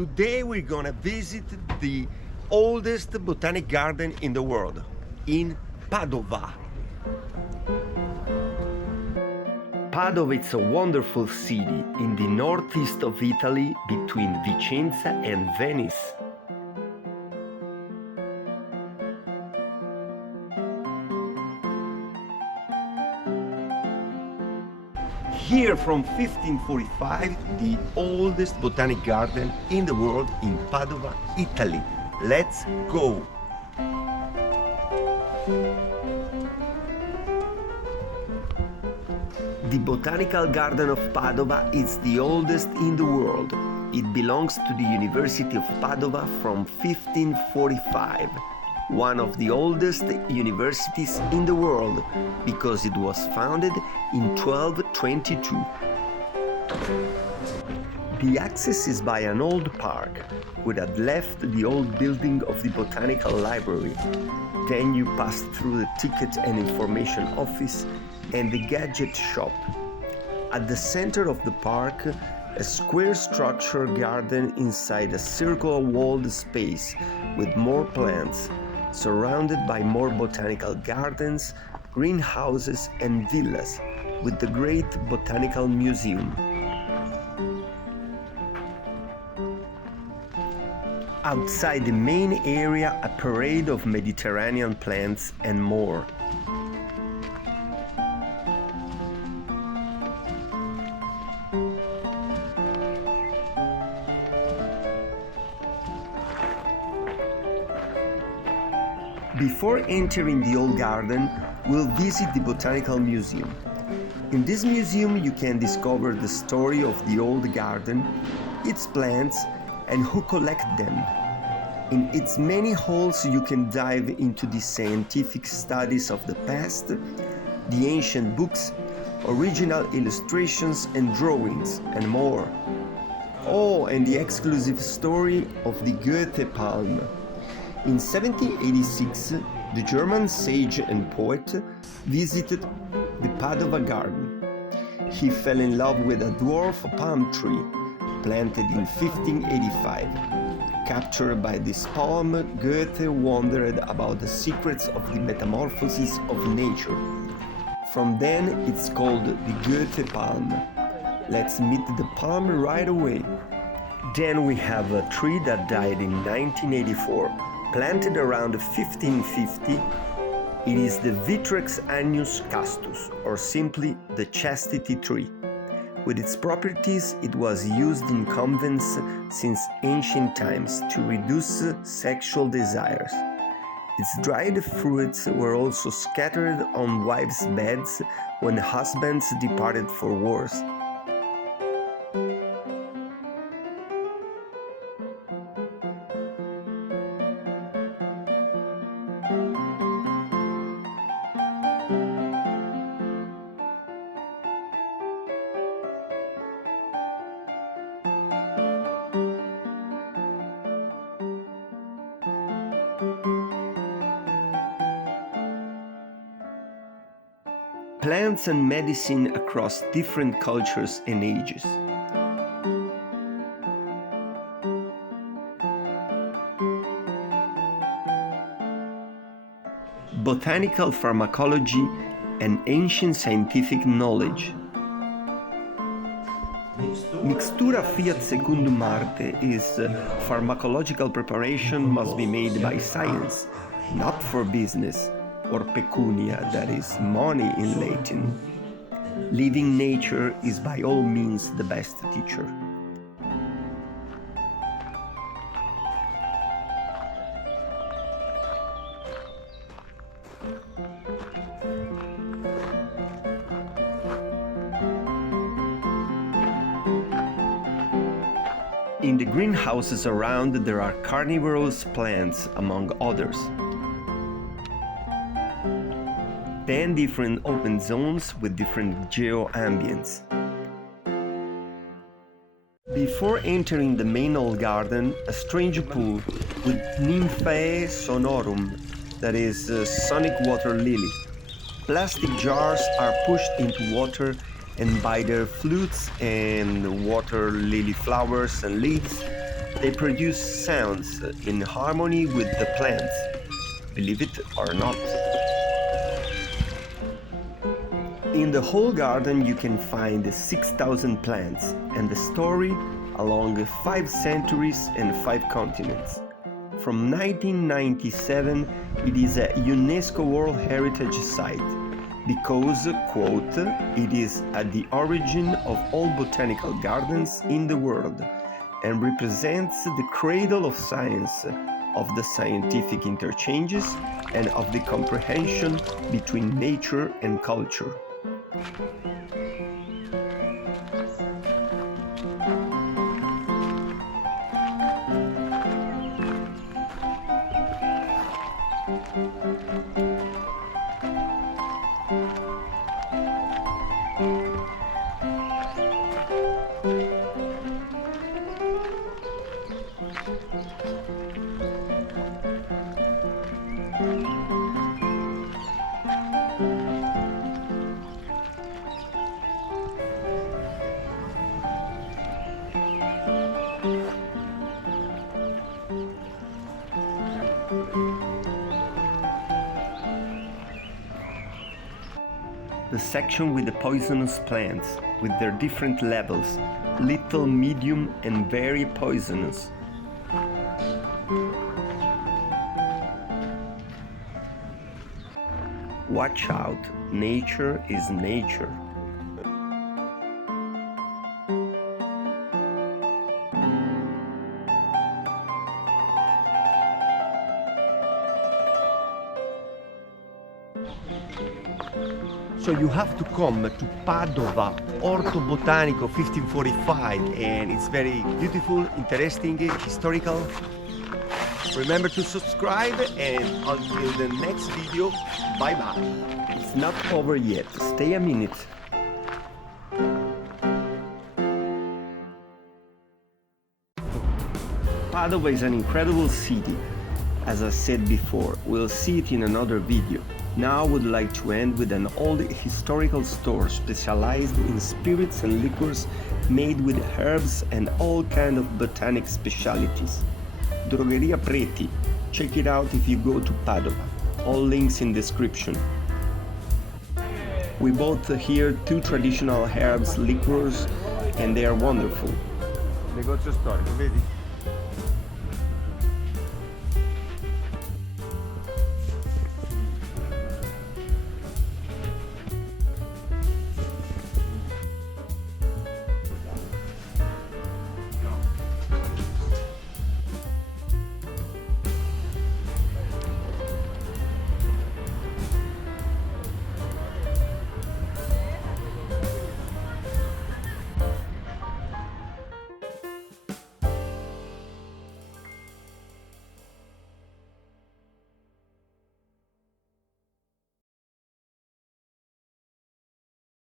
Today we're gonna visit the oldest botanic garden in the world, in Padova. Padova is a wonderful city in the northeast of Italy between Vicenza and Venice. Here from 1545, the oldest botanic garden in the world in Padova, Italy. Let's go! The Botanical Garden of Padova is the oldest in the world. It belongs to the University of Padova from 1545, one of the oldest universities in the world because it was founded in 1222. The access is by an old park, which had left the old building of the Botanical Library. Then you pass through the ticket and information office and the gadget shop. At the center of the park, a square structure garden inside a circular walled space with more plants, surrounded by more botanical gardens, greenhouses and villas, with the great Botanical Museum. Outside the main area, a parade of Mediterranean plants and more. Before entering the old garden, we'll visit the Botanical Museum. In this museum you can discover the story of the old garden, its plants, and who collect them. In its many halls you can dive into the scientific studies of the past, the ancient books, original illustrations and drawings, and more. Oh, and the exclusive story of the Goethe palm. In 1786, the German sage and poet visited the Padova garden. He fell in love with a dwarf palm tree, planted in 1585. Captured by this palm, Goethe wondered about the secrets of the metamorphosis of nature. From then, it's called the Goethe palm. Let's meet the palm right away. Then we have a tree that died in 1984. Planted around 1550, it is the Vitrex annus castus, or simply the chastity tree. With its properties, it was used in convents since ancient times to reduce sexual desires. Its dried fruits were also scattered on wives' beds when husbands departed for wars. Plants and medicine across different cultures and ages. Botanical pharmacology and ancient scientific knowledge. Mixtura fiat secundum Marte is pharmacological preparation must be made by science, not for business, or pecunia, that is money in Latin. Living nature is by all means the best teacher. In the greenhouses around there are carnivorous plants, among others. 10 different open zones with different geo-ambience. Before entering the main old garden, a strange pool with Nymphaea sonorum, that is sonic water lily. Plastic jars are pushed into water, and by their flutes and water lily flowers and leaves, They produce sounds in harmony with the plants, believe it or not. In the whole garden you can find 6,000 plants and the story along 5 centuries and 5 continents. From 1997 it is a UNESCO World Heritage Site because, quote, it is at the origin of all botanical gardens in the world and represents the cradle of science, of the scientific interchanges and of the comprehension between nature and culture. The section with the poisonous plants, with their different levels, little, medium and very poisonous. Watch out, nature is nature. So you have to come to Padova, Orto Botanico 1545, and it's very beautiful, interesting, historical. Remember to subscribe, and until the next video, bye bye. It's not over yet, stay a minute. Padova is an incredible city. As I said before, we'll see it in another video. Now I would like to end with an old historical store specialized in spirits and liquors made with herbs and all kind of botanic specialities. Drogheria PRETI. Check it out if you go to Padova. All links in description. We bought here 2 traditional herbs liqueurs and they are wonderful. Negozio storico, vedi?